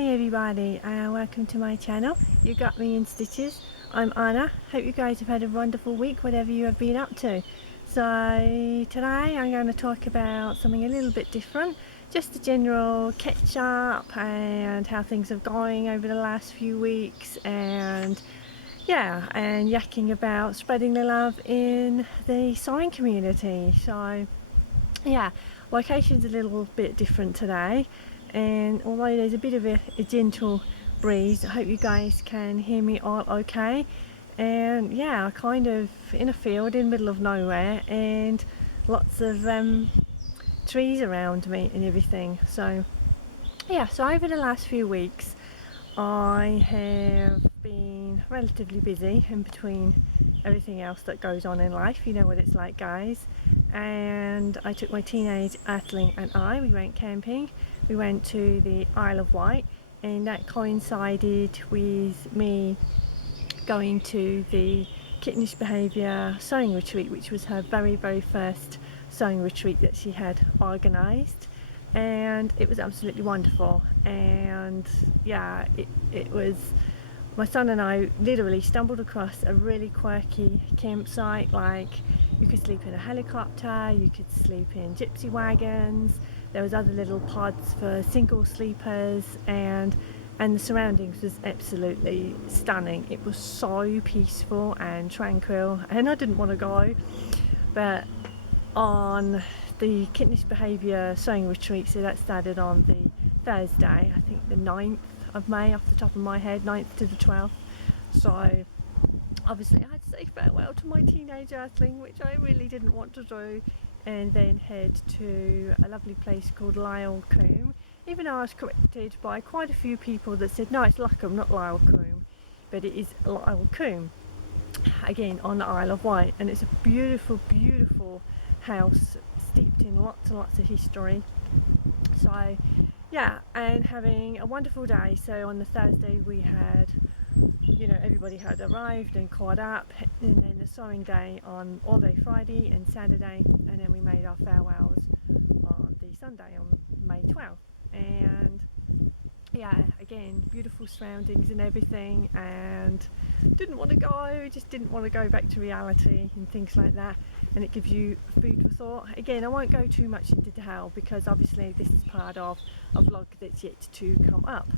Hi everybody, and welcome to my channel. You got me in stitches. I'm Anna. Hope you guys have had a wonderful week, whatever you have been up to. So today I'm going to talk about something a little bit different, just a general catch up and how things are going over the last few weeks, and yakking about spreading the love in the sewing community. So yeah, location's a little bit different today, and although there's a bit of a gentle breeze, I hope you guys can hear me all okay. And yeah, kind of in a field in the middle of nowhere, and lots of trees around me and everything. So yeah, so over the last few weeks I have been relatively busy in between everything else that goes on in life. You know what it's like, guys. And I took my teenage earthling and we went camping. We went to the Isle of Wight, and that coincided with me going to the Kittenish behaviour sewing retreat, which was her very first sewing retreat that she had organised, and it was absolutely wonderful. And yeah, it was, my son and I literally stumbled across a really quirky campsite. Like, you could sleep in a helicopter, you could sleep in gypsy wagons, there was other little pods for single sleepers, and the surroundings was absolutely stunning. It was so peaceful and tranquil, and I didn't want to go. But on the Kittenish behaviour sewing retreat, so that started on the Thursday, I think the 9th of May off the top of my head, 9th to the 12th. So obviously I had to say farewell to my teenage earthling, which I really didn't want to do, and then head to a lovely place called Lyle Combe, even though I was corrected by quite a few people that said no, it's Luckham, not Lyle Combe, but it is Lyle Combe, again on the Isle of Wight. And it's a beautiful house steeped in lots and lots of history. So yeah, and having a wonderful day. So on the Thursday we had, everybody had arrived and caught up, and then the sewing day on all day Friday and Saturday, and then we made our farewells on the Sunday on May 12th. And yeah, again, beautiful surroundings and everything, and didn't want to go, just didn't want to go back to reality and things like that. And it gives you food for thought. Again, I won't go too much into detail because obviously this is part of a vlog that's yet to come up.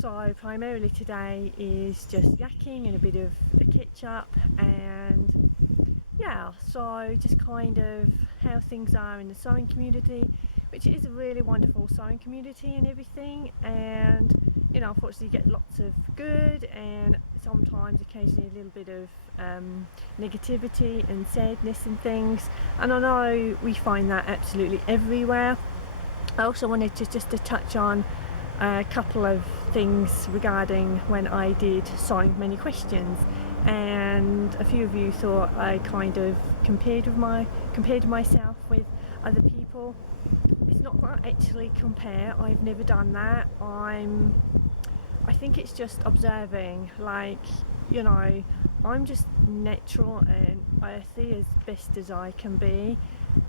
So primarily today is just yakking and a bit of a catch up, and yeah, so just kind of how things are in the sewing community, which is a really wonderful sewing community and everything. And unfortunately you get lots of good and sometimes occasionally a little bit of negativity and sadness and things, and I know we find that absolutely everywhere. I also wanted to just to touch on a couple of things regarding when I did sewing many questions, and a few of you thought I kind of compared myself with other people. It's not that I actually compare, I've never done that. I think it's just observing, like, I'm just natural and earthy as best as I can be,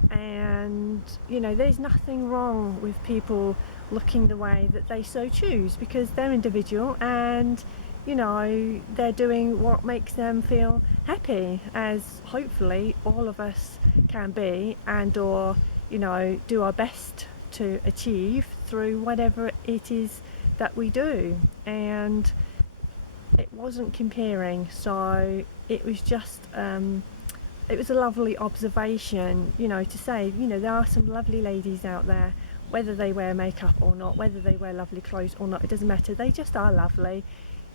and there's nothing wrong with people looking the way that they so choose, because they're individual and they're doing what makes them feel happy, as hopefully all of us can be, and or do our best to achieve through whatever it is that we do. And it wasn't comparing, so it was just it was a lovely observation, to say, there are some lovely ladies out there, whether they wear makeup or not, whether they wear lovely clothes or not, it doesn't matter, they just are lovely,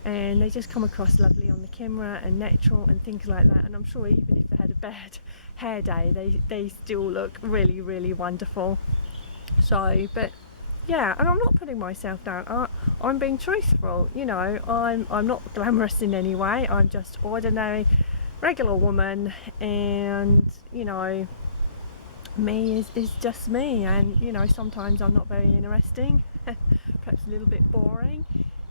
and they just come across lovely on the camera and natural and things like that. And I'm sure even if they had a bad hair day, they still look really wonderful. So, but yeah, and I'm not putting myself down, I'm being truthful. I'm not glamorous in any way, I'm just ordinary regular woman, and me is just me. And sometimes I'm not very interesting, perhaps a little bit boring,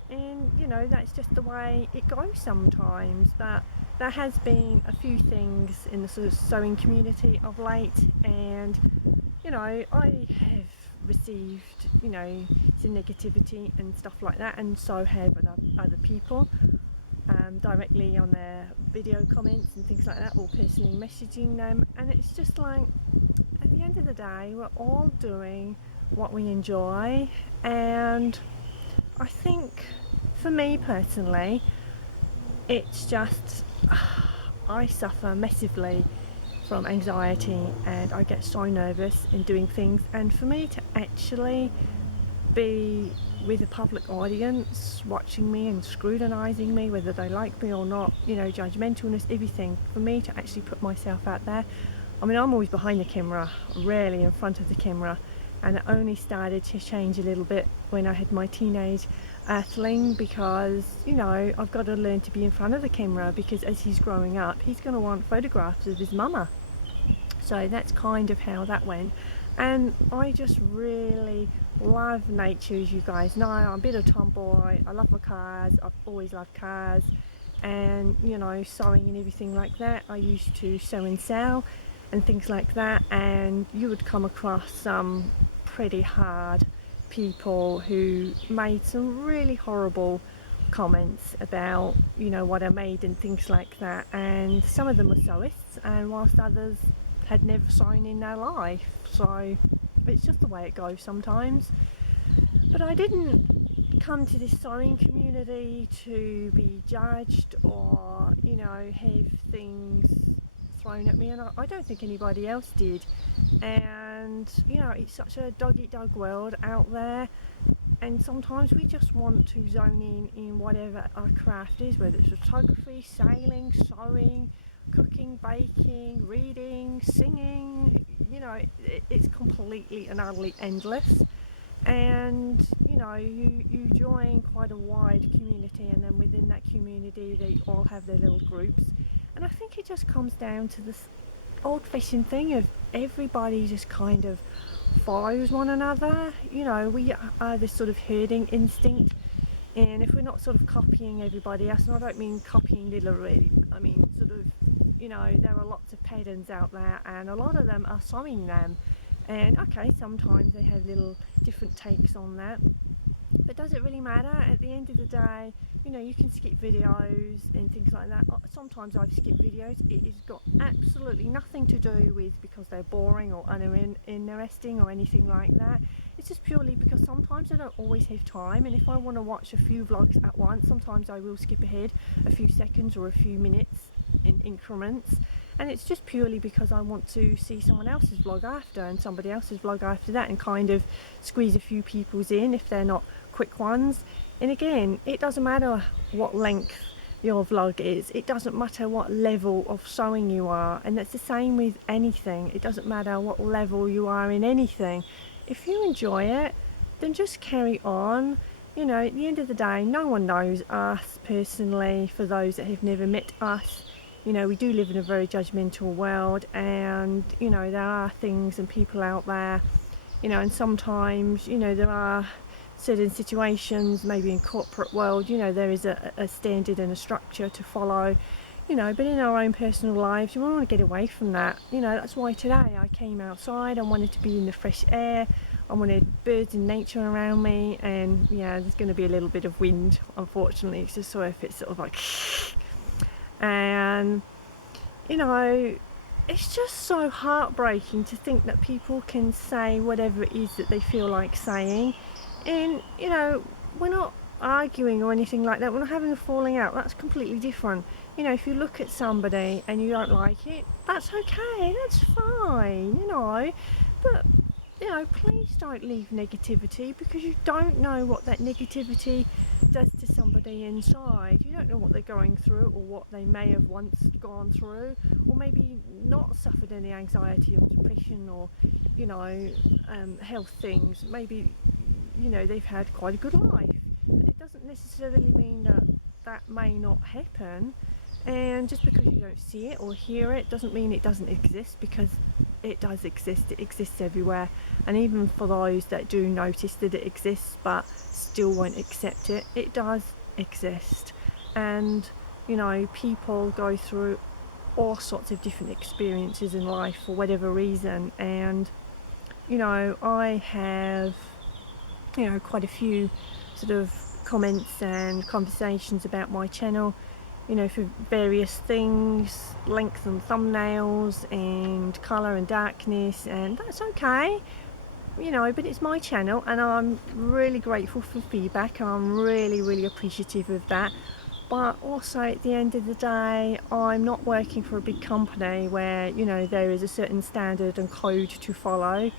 and that's just the way it goes sometimes. But there has been a few things in the sort of sewing community of late, and I have received to negativity and stuff like that, and so have other people, directly on their video comments and things like that, or personally messaging them. And it's just like, at the end of the day, we're all doing what we enjoy. And I think for me personally, it's just I suffer massively from anxiety, and I get so nervous in doing things, and for me to actually be with a public audience watching me and scrutinizing me, whether they like me or not, you know, judgmentalness, everything, for me to actually put myself out there. I mean, I'm always behind the camera, rarely in front of the camera, and it only started to change a little bit when I had my teenage earthling, because, you know, I've got to learn to be in front of the camera, because as he's growing up, he's going to want photographs of his mama. So that's kind of how that went. And I just really love nature, as you guys know. I'm a bit of a tomboy. I love my cars. I've always loved cars, and, you know, sewing and everything like that. I used to sew and sell and things like that, and you would come across some pretty hard people who made some really horrible comments about, you know, what I made and things like that. And some of them were sewists, and whilst others had never sewn in their life. So it's just the way it goes sometimes. But I didn't come to this sewing community to be judged or, you know, have things thrown at me, and I don't think anybody else did. And, you know, it's such a dog-eat-dog world out there, and sometimes we just want to zone in whatever our craft is, whether it's photography, sailing, sewing, cooking, baking, reading, singing. You know, it's completely and utterly endless. And, you know, you join quite a wide community, and then within that community they all have their little groups. And I think it just comes down to this old-fashioned thing of everybody just kind of follows one another. You know, we are this sort of herding instinct, and if we're not sort of copying everybody else, and I don't mean copying literally, I mean sort of, you know, there are lots of patterns out there, and a lot of them are sewing them, and okay, sometimes they have little different takes on that, but does it really matter? At the end of the day, you know, you can skip videos and things like that. Sometimes I've skipped videos. It has got absolutely nothing to do with because they're boring or uninteresting or anything like that. It's just purely because sometimes I don't always have time, and if I want to watch a few vlogs at once, sometimes I will skip ahead a few seconds or a few minutes in increments, and it's just purely because I want to see someone else's vlog after and somebody else's vlog after that, and kind of squeeze a few people's in if they're not quick ones. And again, it doesn't matter what length your vlog is, it doesn't matter what level of sewing you are, and that's the same with anything. It doesn't matter what level you are in anything. If you enjoy it, then just carry on. You know, at the end of the day, no one knows us personally. For those that have never met us, you know, we do live in a very judgmental world, and, you know, there are things and people out there, you know, and sometimes, you know, there are certain situations, maybe in corporate world, you know, there is a standard and a structure to follow, you know, but in our own personal lives, you want to get away from that. You know, that's why today I came outside. I wanted to be in the fresh air. I wanted birds and nature around me, and yeah, there's going to be a little bit of wind, unfortunately. It's just so if it's sort of like, and, you know, it's just so heartbreaking to think that people can say whatever it is that they feel like saying. And, you know, we're not arguing or anything like that, we're not having a falling out, that's completely different. You know, if you look at somebody and you don't like it, that's okay, that's fine, you know, but, you know, please don't leave negativity, because you don't know what that negativity does to somebody inside. You don't know what they're going through, or what they may have once gone through, or maybe not suffered any anxiety or depression or, you know, health things. Maybe, you know, they've had quite a good life, and it doesn't necessarily mean that that may not happen. And just because you don't see it or hear it doesn't mean it doesn't exist, because it does exist. It exists everywhere, and even for those that do notice that it exists but still won't accept it, it does exist. And, you know, people go through all sorts of different experiences in life for whatever reason, and, you know, I have quite a few sort of comments and conversations about my channel, for various things, length and thumbnails and colour and darkness, and that's okay, but it's my channel and I'm really grateful for feedback and I'm really appreciative of that. But also at the end of the day, I'm not working for a big company where, there is a certain standard and code to follow.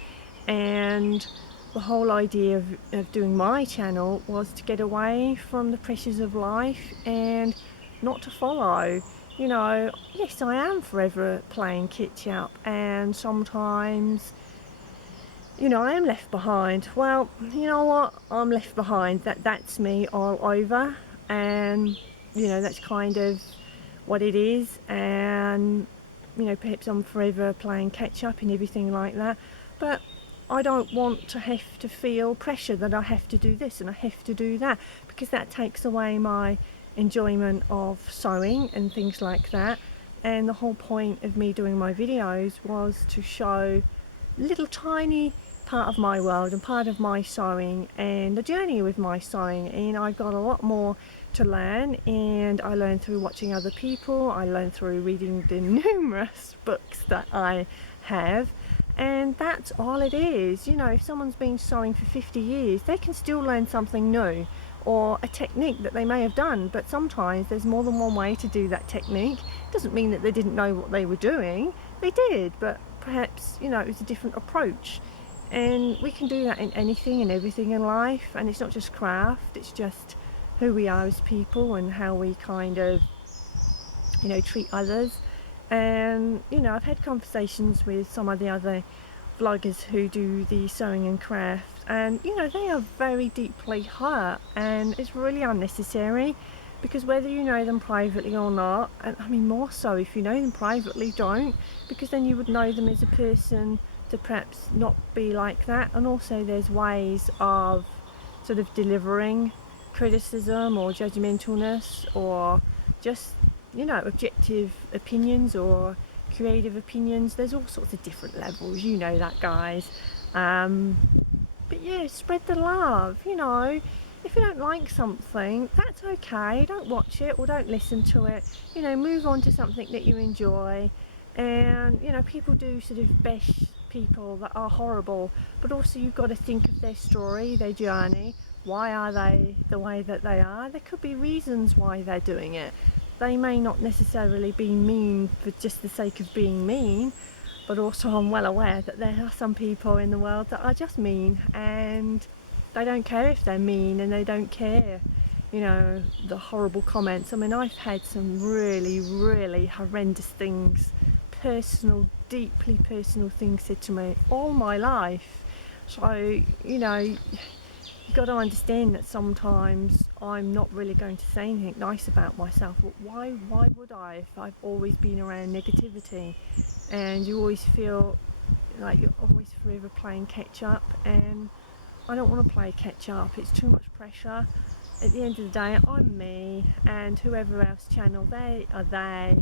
And the whole idea of doing my channel was to get away from the pressures of life and not to follow. Yes, I am forever playing catch up and sometimes, I am left behind. Well, you know what? I'm left behind. That's me all over. And that's kind of what it is, and perhaps I'm forever playing catch up and everything like that, but I don't want to have to feel pressure that I have to do this and I have to do that, because that takes away my enjoyment of sewing and things like that. And the whole point of me doing my videos was to show little tiny part of my world and part of my sewing and the journey with my sewing, and I got a lot more to learn, and I learned through watching other people, I learned through reading the numerous books that I have, and that's all it is. If someone's been sewing for 50 years, they can still learn something new or a technique that they may have done, but sometimes there's more than one way to do that technique. It doesn't mean that they didn't know what they were doing, they did, but perhaps it was a different approach. And we can do that in anything and everything in life, and it's not just craft, it's just who we are as people and how we kind of treat others. And I've had conversations with some of the other vloggers who do the sewing and craft, and they are very deeply hurt, and it's really unnecessary, because whether you know them privately or not, and I mean more so if you know them privately, don't, because then you would know them as a person to perhaps not be like that. And also there's ways of sort of delivering criticism or judgmentalness or just objective opinions or creative opinions. There's all sorts of different levels, that, guys. But yeah, spread the love. If you don't like something, that's okay, don't watch it or don't listen to it, move on to something that you enjoy. And people do sort of bash people that are horrible, but also you've got to think of their story, their journey. Why are they the way that they are? There could be reasons why they're doing it. They may not necessarily be mean for just the sake of being mean, but also I'm well aware that there are some people in the world that are just mean, and they don't care if they're mean, and they don't care, the horrible comments. I mean, I've had some really horrendous things, deeply personal things said to me all my life. So you've got to understand that sometimes I'm not really going to say anything nice about myself. But why would I, if I've always been around negativity? And you always feel like you're always forever playing catch up, and I don't want to play catch up. It's too much pressure. At the end of the day, I'm me, and whoever else channel, they are they,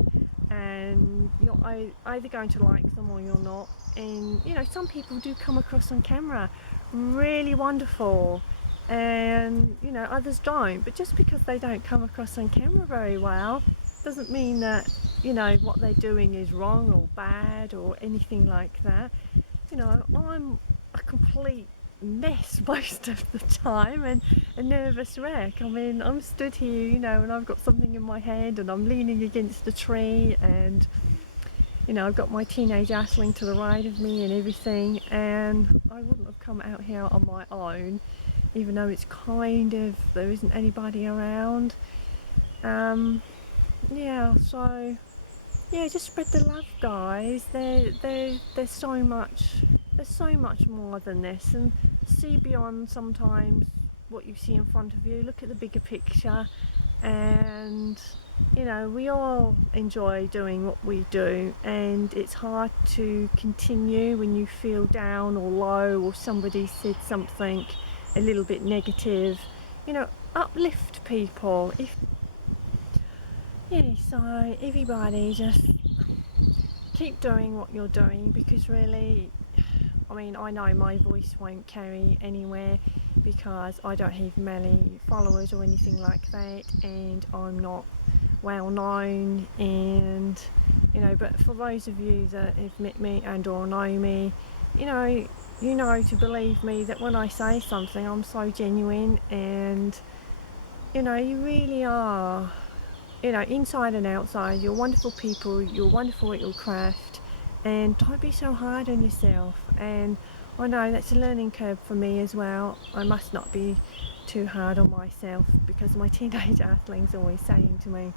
and you're either going to like them or you're not. And some people do come across on camera really wonderful, and others don't. But just because they don't come across on camera very well doesn't mean that what they're doing is wrong or bad or anything like that. I'm a complete mess most of the time, and a nervous wreck. I mean, I'm stood here, and I've got something in my hand and I'm leaning against the tree, and I've got my teenage arsling to the right of me and everything, and I wouldn't have come out here on my own, even though it's kind of, there isn't anybody around. Yeah, so yeah, just spread the love, guys. There's so much more than this, and see beyond sometimes what you see in front of you. Look at the bigger picture, and we all enjoy doing what we do, and it's hard to continue when you feel down or low, or somebody said something a little bit negative. Uplift people. So everybody just keep doing what you're doing, because really, I mean, I know my voice won't carry anywhere, because I don't have many followers or anything like that, and I'm not well known, and but for those of you that have met me and or know me, you know to believe me that when I say something I'm so genuine, and you really are, inside and outside, you're wonderful people, you're wonderful at your craft, and don't be so hard on yourself. And I know that's a learning curve for me as well. I must not be too hard on myself, because my teenage earthling's always saying to me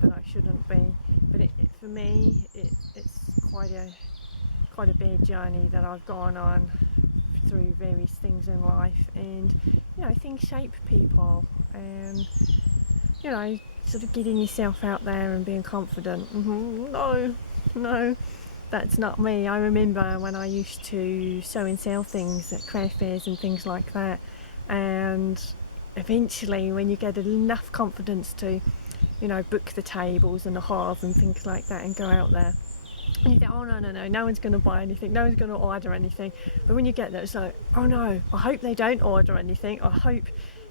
that I shouldn't be. But for me, it's quite a bad journey that I've gone on through various things in life, and things shape people, and sort of getting yourself out there and being confident. No, that's not me. I remember when I used to sew and sell things at craft fairs and things like that, and eventually when you get enough confidence to book the tables and the halls and things like that and go out there, and you think, oh no one's going to buy anything, no one's going to order anything. But when you get there, it's like, oh no, I hope they don't order anything, I hope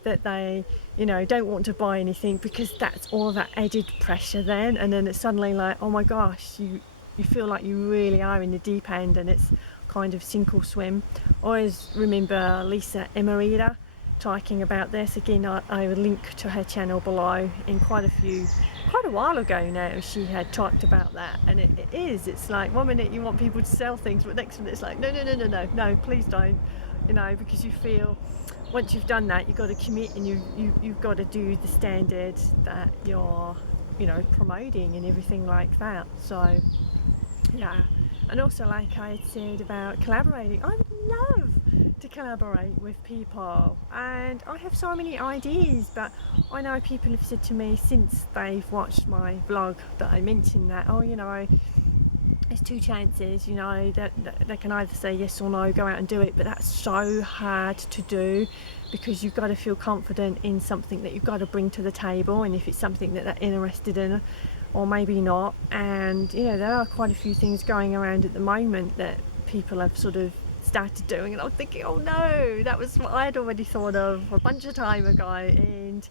that they don't want to buy anything, because that's all that added pressure then. And then it's suddenly like, oh my gosh, you feel like you really are in the deep end, and it's kind of sink or swim. I always remember Lisa Emerita talking about this. Again, I will link to her channel below. In quite a while ago now, she had talked about that, and it's like one minute you want people to sell things, but next minute it's like no, please don't, because you feel once you've done that, you've got to commit, and you've got to do the standard that you're promoting and everything like that. So yeah. And also, like I had said about collaborating, I would love to collaborate with people, and I have so many ideas, but I know people have said to me since they've watched my vlog that I mentioned that, there's two chances, that they can either say yes or no, go out and do it. But that's so hard to do, because you've got to feel confident in something that you've got to bring to the table, and if it's something that they're interested in, or maybe not. And there are quite a few things going around at the moment that people have sort of started doing, and I'm thinking, oh no, that was what I had already thought of a bunch of time ago, and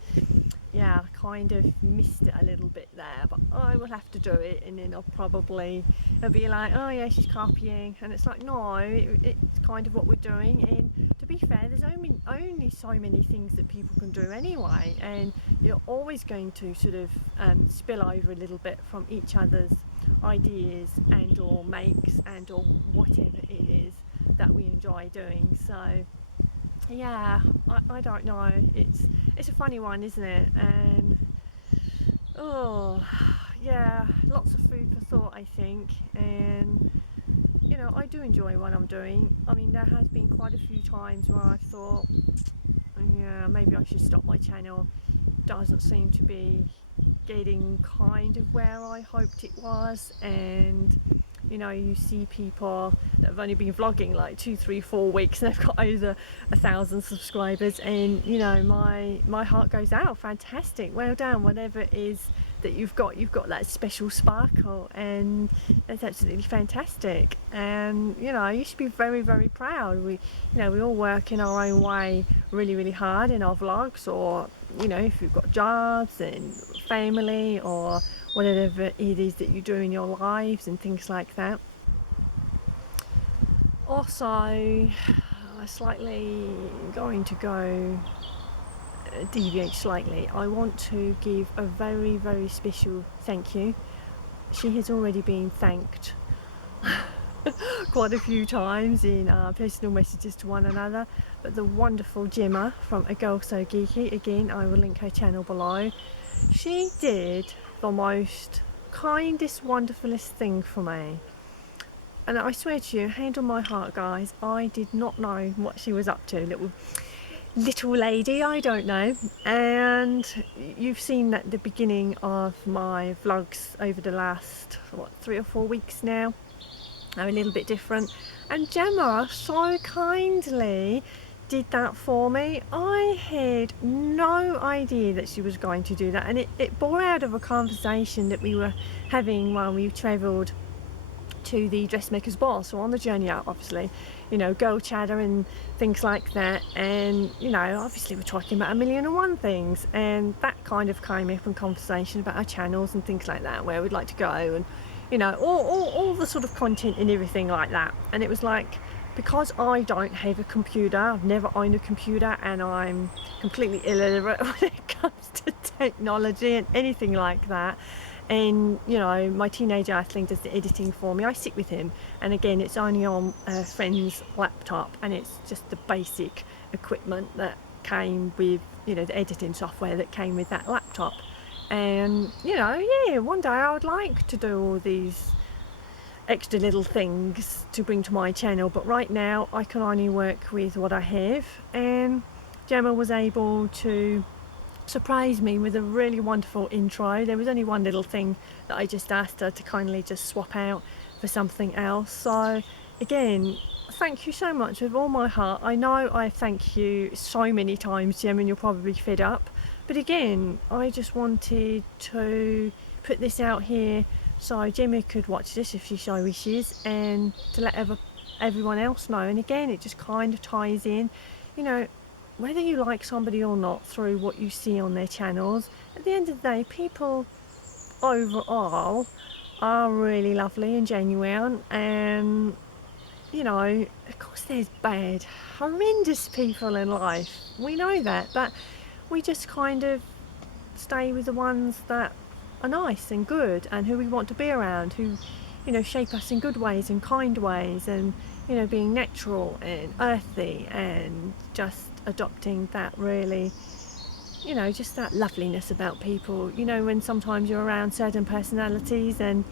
yeah, I kind of missed it a little bit there. But I will have to do it, and then it'll be like, oh yeah, she's copying, and it's like, no, it's kind of what we're doing. And to be fair, there's only so many things that people can do anyway, and you're always going to sort of spill over a little bit from each other's ideas and or makes and or whatever it is that we enjoy doing. So yeah, I don't know, it's a funny one, isn't it? And oh yeah, lots of food for thought, I think. And I do enjoy what I'm doing. I mean, there has been quite a few times where I thought, yeah, maybe I should stop my channel. Doesn't seem to be getting kind of where I hoped it was. And you see people that have only been vlogging like 2, 3, 4 weeks, and they've got over 1,000 subscribers, and my heart goes out. Fantastic, well done, whatever it is that you've got that special sparkle, and that's absolutely fantastic. And you should be very, very proud. We all work in our own way really, really hard in our vlogs, or if you've got jobs and family, or whatever it is that you do in your lives and things like that. Also, I'm slightly going to go deviate slightly. I want to give a very, very special thank you. She has already been thanked quite a few times in personal messages to one another, but the wonderful Gemma from A Girl So Geeky, again I will link her channel below, she did the most kindest, wonderfulest thing for me. And I swear to you, hand on my heart guys, I did not know what she was up to, little lady, I don't know. And you've seen that at the beginning of my vlogs over the last 3 or 4 weeks now. They're a little bit different, and Gemma so kindly did that for me. I had no idea that she was going to do that, and it bore out of a conversation that we were having while we travelled to the dressmaker's ball, so on the journey out, obviously, you know, girl chatter and things like that, and you know, obviously we're talking about 1,000,001 things, and that kind of came up in conversation about our channels and things like that, where we'd like to go, and you know, all the sort of content and everything like that. And it was like, because I don't have a computer, I've never owned a computer, and I'm completely illiterate when it comes to technology and anything like that, and you know, my teenage earthling does the editing for me. I sit with him, and again, it's only on a friend's laptop, and it's just the basic equipment that came with, you know, the editing software that came with that laptop. And you know, yeah, one day I would like to do all these extra little things to bring to my channel, but right now I can only work with what I have. And Gemma was able to surprise me with a really wonderful intro. There was only one little thing that I just asked her to kindly just swap out for something else. So again, thank you so much with all my heart. I know I thank you so many times, Gemma, and you're probably fed up, but again, I just wanted to put this out here so Gemma could watch this if she so wishes, and to let everyone else know. And again, it just kind of ties in, you know, whether you like somebody or not through what you see on their channels. At the end of the day, people overall are really lovely and genuine, and you know, of course there's bad, horrendous people in life, we know that, but we just kind of stay with the ones that are nice and good and who we want to be around, who, you know, shape us in good ways and kind ways, and you know, being natural and earthy, and just adopting that really, you know, just that loveliness about people. You know, when sometimes you're around certain personalities, and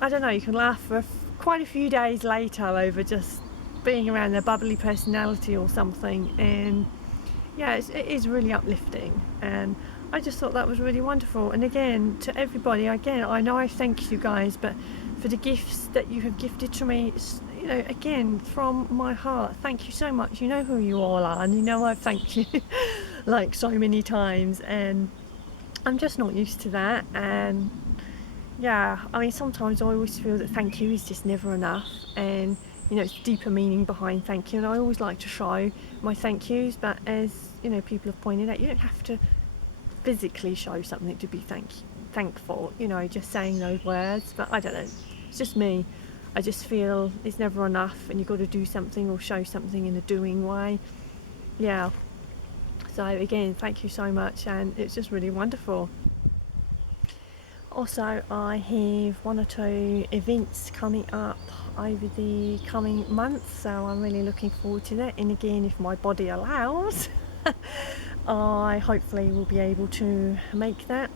I don't know, you can laugh for quite a few days later over just being around their bubbly personality or something, and yeah, it is really uplifting. And I just thought that was really wonderful. And again, to everybody, again, I know I thank you guys, but for the gifts that you have gifted to me, you know, again, from my heart, thank you so much. You know who you all are, and you know I've thanked you like so many times, and I'm just not used to that. And yeah, I mean, sometimes I always feel that thank you is just never enough, and you know, it's deeper meaning behind thank you, and I always like to show my thank yous. But as you know, people have pointed out, you don't have to physically show something to be thankful, you know, just saying those words. But I don't know, it's just me. I just feel it's never enough, and you've got to do something or show something in a doing way. Yeah, so again, thank you so much, and it's just really wonderful. Also, I have 1 or 2 events coming up over the coming months, so I'm really looking forward to that. And again, if my body allows, I hopefully will be able to make that.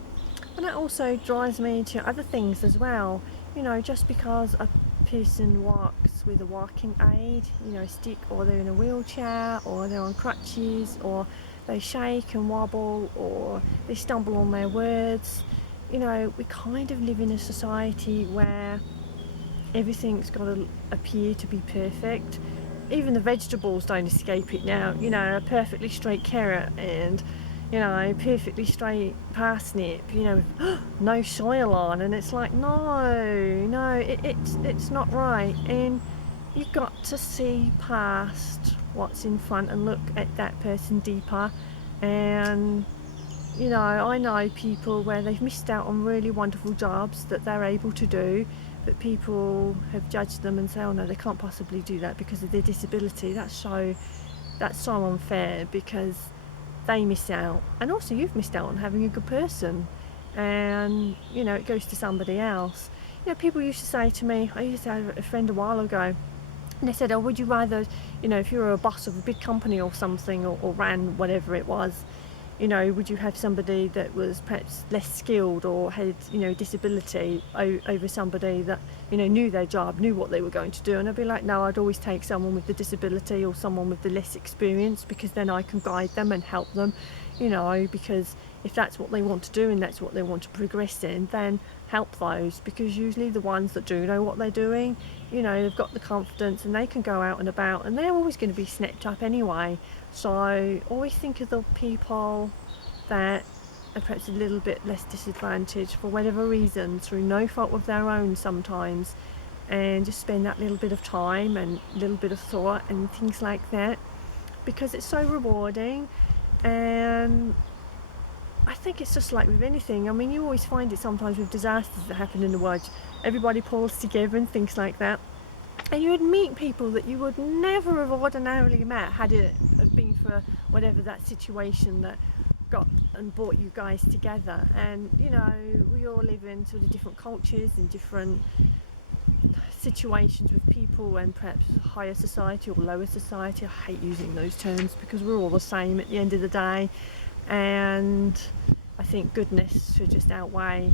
And that also drives me to other things as well. You know, just because a person walks with a walking aid, you know, stick, or they're in a wheelchair, or they're on crutches, or they shake and wobble, or they stumble on their words, you know, we kind of live in a society where everything's got to appear to be perfect. Even the vegetables don't escape it now. You know, a perfectly straight carrot, and you know, perfectly straight parsnip, you know, with no soil on, and it's like, no, it's not right. And you've got to see past what's in front and look at that person deeper. And you know, I know people where they've missed out on really wonderful jobs that they're able to do, but people have judged them and say, oh no, they can't possibly do that because of their disability. That's so unfair, because they miss out, and also you've missed out on having a good person, and you know, it goes to somebody else. You know, people used to say to me, I used to have a friend a while ago, and they said, oh, would you rather, you know, if you were a boss of a big company or something, or ran whatever it was, you know, would you have somebody that was perhaps less skilled or had, you know, disability over somebody that, you know, knew their job, knew what they were going to do? And I'd be like, no, I'd always take someone with the disability or someone with the less experience, because then I can guide them and help them, you know, because if that's what they want to do and that's what they want to progress in, then help those, because usually the ones that do know what they're doing, you know, they've got the confidence and they can go out and about, and they're always going to be snapped up anyway. So always think of the people that are perhaps a little bit less disadvantaged for whatever reason, through no fault of their own sometimes, and just spend that little bit of time and little bit of thought and things like that, because it's so rewarding. And I think it's just like with anything. I mean, you always find it sometimes with disasters that happen in the world. Everybody pulls together and things like that. And you would meet people that you would never have ordinarily met had it have been for whatever that situation that got and brought you guys together. And you know, we all live in sort of different cultures and different situations with people, and perhaps higher society or lower society. I hate using those terms because we're all the same at the end of the day, and I think goodness should just outweigh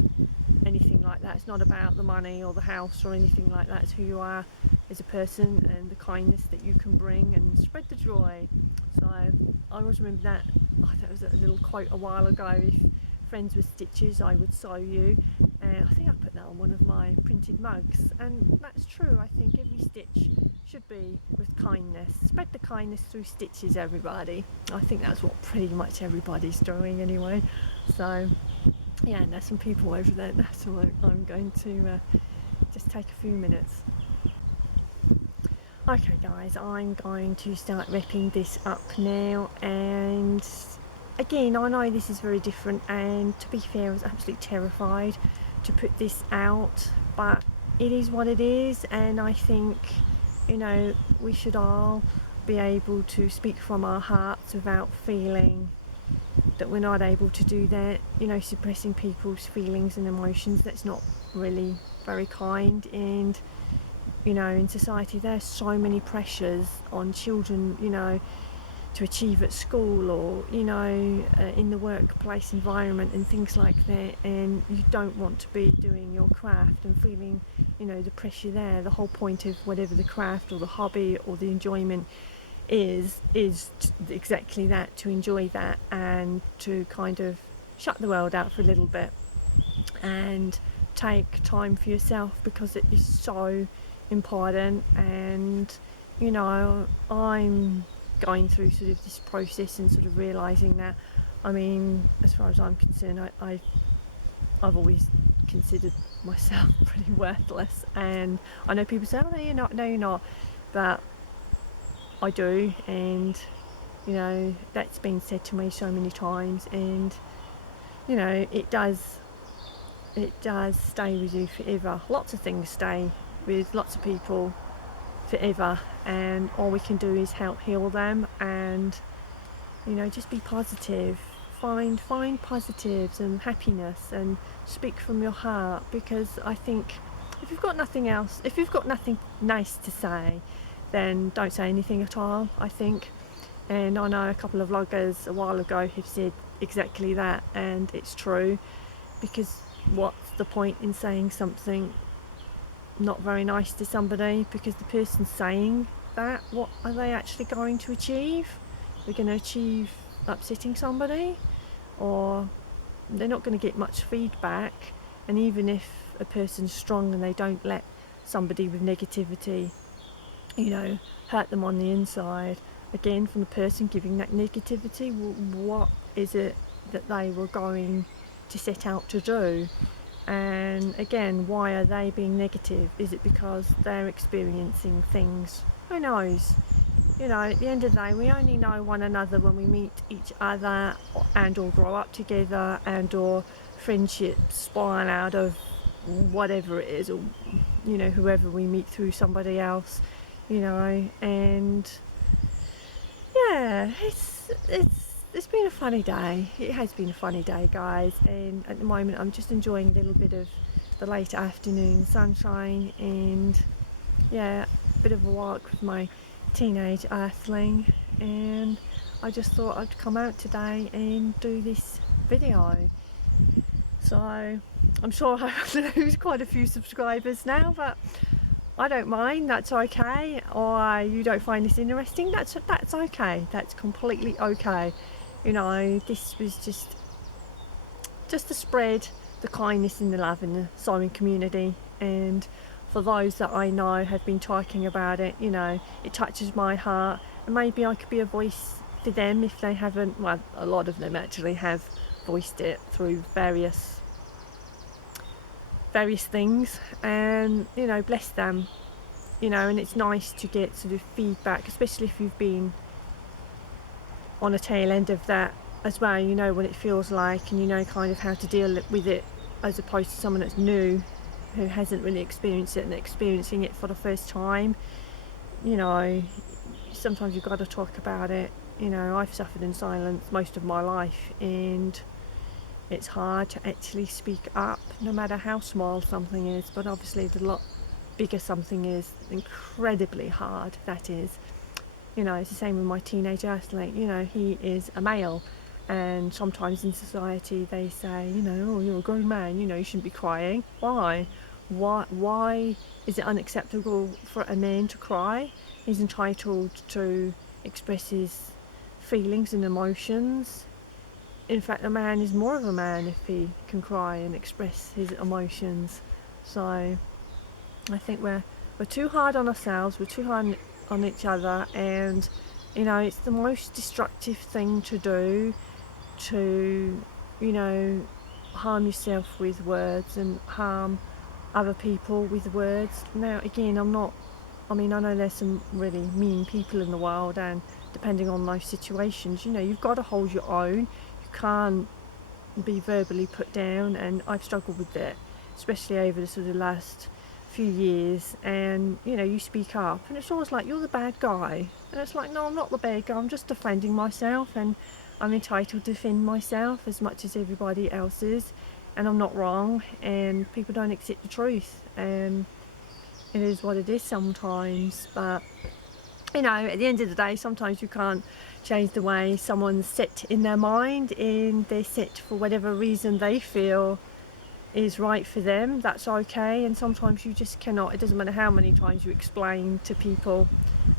anything like that. It's not about the money or the house or anything like that. It's who you are as a person and the kindness that you can bring and spread the joy. So I always remember that. I thought it was a little quote a while ago: if friends were stitches, I would sew you. And I think I put that on one of my printed mugs, and that's true. I think every stitch should be with kindness. Spread the kindness through stitches, everybody. I think that's what pretty much everybody's doing anyway. So yeah, and there's some people over there. That's all. I'm going to just take a few minutes. Okay guys, I'm going to start wrapping this up now, and again, I know this is very different, and to be fair, I was absolutely terrified to put this out, but it is what it is. And I think, you know, we should all be able to speak from our hearts without feeling that we're not able to do that. You know, suppressing people's feelings and emotions, that's not really very kind. And you know, in society there's so many pressures on children, you know, to achieve at school, or you know, in the workplace environment and things like that, and you don't want to be doing your craft and feeling, you know, the pressure there. The whole point of whatever the craft or the hobby or the enjoyment is exactly that, to enjoy that and to kind of shut the world out for a little bit and take time for yourself, because it is so important. And you know, I'm going through sort of this process and sort of realizing that, I mean, as far as I'm concerned, I've always considered myself pretty worthless. And I know people say, oh no you're not, but I do. And you know, that's been said to me so many times, and you know, it does stay with you forever. Lots of things stay with lots of people forever, and all we can do is help heal them. And you know, just be positive, find positives and happiness, and speak from your heart. Because I think if you've got nothing else, if you've got nothing nice to say, then don't say anything at all, I think. And I know a couple of vloggers a while ago have said exactly that, and it's true. Because what's the point in saying something not very nice to somebody? Because the person saying that, what are they actually going to achieve? They're going to achieve upsetting somebody, or they're not going to get much feedback. And even if a person's strong and they don't let somebody with negativity, you know, hurt them on the inside, again, from the person giving that negativity, what is it that they were going to set out to do? And again, why are they being negative? Is it because they're experiencing things? Who knows? You know, at the end of the day, we only know one another when we meet each other, and or grow up together, and or friendships spawn out of whatever it is, or you know, whoever we meet through somebody else, you know. And yeah, it's been a funny day. It has been a funny day, guys, and at the moment I'm just enjoying a little bit of the late afternoon sunshine, and yeah, a bit of a walk with my teenage earthling. And I just thought I'd come out today and do this video. So I'm sure I lose quite a few subscribers now, but I don't mind, that's okay. Or you don't find this interesting, that's okay, that's completely okay. You know, this was just to spread the kindness and the love in the sewing community. And for those that I know have been talking about it, you know, it touches my heart, and maybe I could be a voice for them if they haven't. Well, a lot of them actually have voiced it through various various things, and you know, bless them, you know. And it's nice to get sort of feedback, especially if you've been on a tail end of that as well. You know what it feels like, and you know kind of how to deal with it, as opposed to someone that's new who hasn't really experienced it and experiencing it for the first time. You know, sometimes you've got to talk about it. You know, I've suffered in silence most of my life, and it's hard to actually speak up, no matter how small something is. But obviously the lot bigger something is, incredibly hard that is. You know, it's the same with my teenage athlete. You know, he is a male, and sometimes in society they say, you know, oh, you're a grown man, you know, you shouldn't be crying. Why is it unacceptable for a man to cry? He's entitled to express his feelings and emotions. In fact, a man is more of a man if he can cry and express his emotions. So I think we're too hard on ourselves, we're too hard on each other, and you know, it's the most destructive thing to do, to, you know, harm yourself with words and harm other people with words. Now again, I know there's some really mean people in the world, and depending on those situations, you know, you've got to hold your own. You can't be verbally put down, and I've struggled with that, especially over the sort of last few years. And you know, you speak up and it's always like you're the bad guy, and it's like, no, I'm not the bad guy, I'm just defending myself, and I'm entitled to defend myself as much as everybody else is, and I'm not wrong, and people don't accept the truth, and it is what it is sometimes. But you know, at the end of the day, sometimes you can't change the way someone's set in their mind, and they're set for whatever reason they feel is right for them. That's okay. And sometimes you just cannot. It doesn't matter how many times you explain to people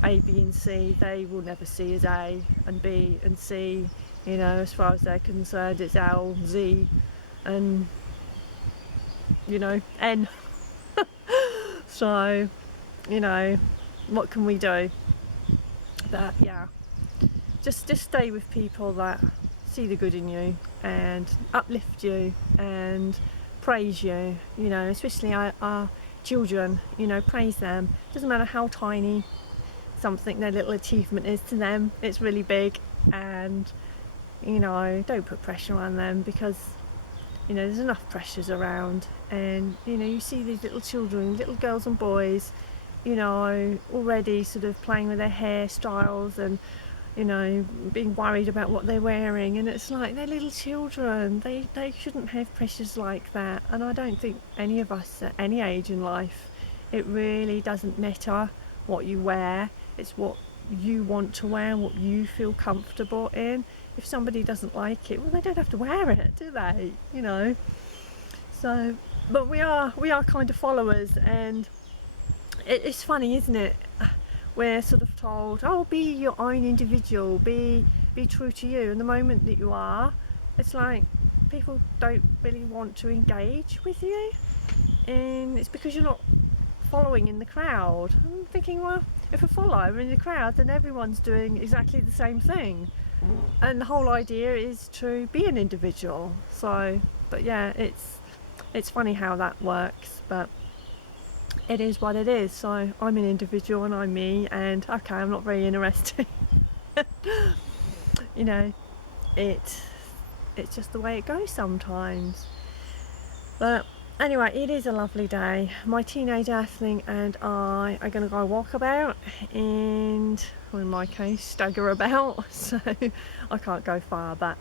A, B and C, they will never see as A and B and C. You know, as far as they're concerned, it's L, Z and, you know, N. So, you know, what can we do? But yeah, just stay with people that see the good in you and uplift you and praise you. You know, especially our children, you know, praise them. Doesn't matter how tiny something, their little achievement is to them, it's really big. And you know, don't put pressure on them, because you know, there's enough pressures around. And you know, you see these little children, little girls and boys, you know, already sort of playing with their hairstyles and, you know, being worried about what they're wearing, and it's like, they're little children, they shouldn't have pressures like that. And I don't think any of us at any age in life, it really doesn't matter what you wear, it's what you want to wear, what you feel comfortable in. If somebody doesn't like it, well, they don't have to wear it, do they? You know. So, but we are kind of followers, and it's funny, isn't it? We're sort of told, oh, be your own individual, be true to you. And the moment that you are, it's like people don't really want to engage with you, and it's because you're not following in the crowd. I'm thinking, well, if I follow in the crowd, then everyone's doing exactly the same thing, and the whole idea is to be an individual. So, but yeah, it's funny how that works, but it is what it is. So I'm an individual and I'm me, and okay, I'm not very interesting. You know, it's just the way it goes sometimes. But anyway, it is a lovely day. My teenage athlete and I are going to go walk about, and, well, in my case, stagger about. So I can't go far, but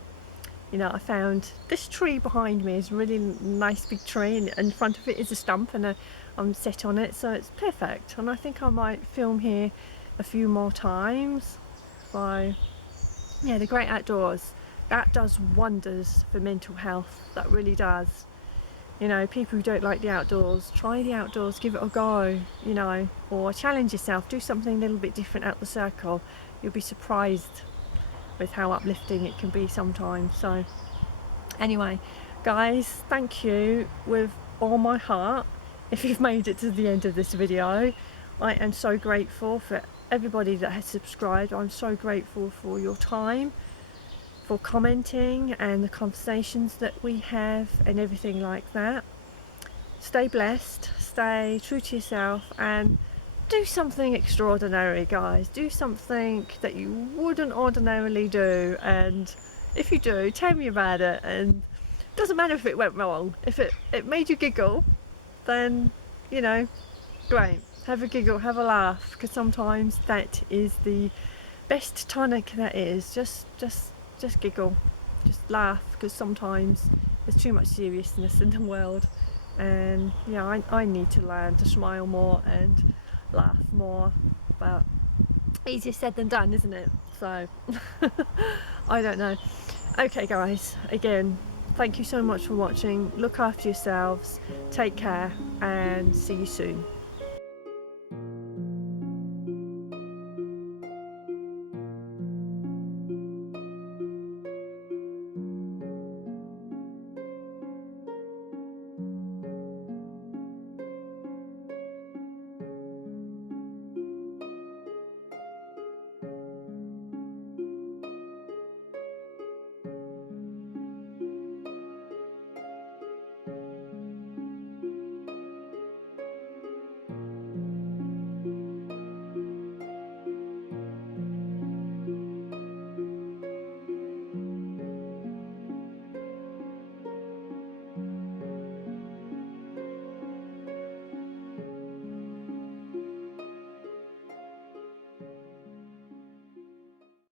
you know, I found this tree behind me is a really nice big tree, and in front of it is a stump, and I'm set on it, so it's perfect. And I think I might film here a few more times. So yeah, the great outdoors, that does wonders for mental health, that really does. You know, people who don't like the outdoors, try the outdoors, give it a go, you know, or challenge yourself, do something a little bit different out the circle. You'll be surprised with how uplifting it can be sometimes. So anyway, guys, thank you with all my heart if you've made it to the end of this video. I am so grateful for everybody that has subscribed. I'm so grateful for your time, for commenting, and the conversations that we have and everything like that. stay blessed, stay true to yourself, and do something extraordinary, guys. Do something that you wouldn't ordinarily do, and if you do, tell me about it. And it doesn't matter if it went wrong. If it made you giggle, then, you know, great. Have a giggle, have a laugh, because sometimes that is the best tonic. That is just giggle, just laugh, because sometimes there's too much seriousness in the world. And yeah, I need to learn to smile more and laugh more, but easier said than done, isn't it? So I don't know. Okay guys, again, thank you so much for watching. Look after yourselves, take care, and see you soon.